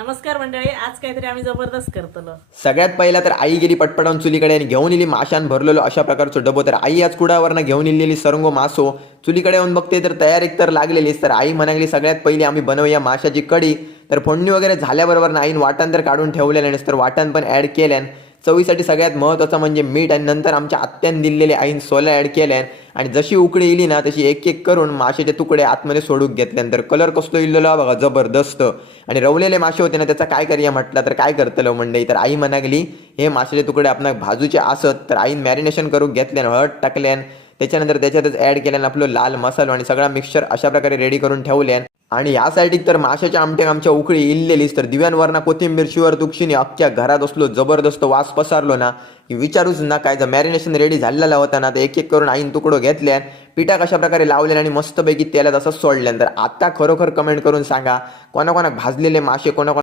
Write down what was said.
नमस्कार मंडळी आज काहीतरी आम्ही जबरदस्त करतलो. सगळ्यात पहिला तर आई गेली पटपटावून चुलीकडे आणि घेऊन इली माशान भरलेलो अशा प्रकारचं डबो. तर आई आज कुडावरनं घेऊन इलेली सरंगो मासो. चुलीकडे येऊन बघते तर तयार एकतर लागलेलीच. तर आई म्हणाली सगळ्यात पहिली आम्ही बनवूया माशाची कढी. तर फोडणी वगैरे झाल्याबरोबर आईन वाटण तर काढून ठेवलेलं तर वाटण पण ॲड केल्यान चवीसाठी सगळ्यात महत्त्वाचं म्हणजे मीठ आणि नंतर आमच्या आत्यान दिलेले आईन सोला ॲड केल्यान आणि जशी उकडी इली ना तशी एक एक करून माशाचे तुकडे आतमध्ये सोडून घेतल्यानंतर कलर कसलो इल्लेलो हा बघा जबरदस्त. आणि रवलेले मासे होते ना त्याचा काय करूया म्हटलं तर काय करतलो हो मंडई तर आई म्हणागली हे माशाचे तुकडे आपण भाजूचे असत तर आईन मॅरिनेशन करून घेतल्यान हळद टाकल्यान त्याच्यानंतर त्याच्यातच ॲड केल्यान आपलं लाल मसालो आणि सगळा मिक्सचर अशा प्रकारे रेडी करून ठेवल्यान आणि या साईडीक तर माशाच्या आमट्याक आमच्या उकळी इल्लेलीच. तर दिव्यांवरना कोथिंबीर तुक्षीने अख्ख्या घरात असलो जबरदस्त वास पसारलो ना की विचारूच ना काय जर मॅरिनेशन रेडी झालेला होता ना तर एक एक करून आईन तुकडो घेतल्यान पिठा कशा प्रकारे लावल्यान आणि मस्तपैकी तेलात असं सोडल्यान तर आता खरोखर कमेंट करून सांगा कोणा कोणाक भाजलेले मासे कोणाकोणा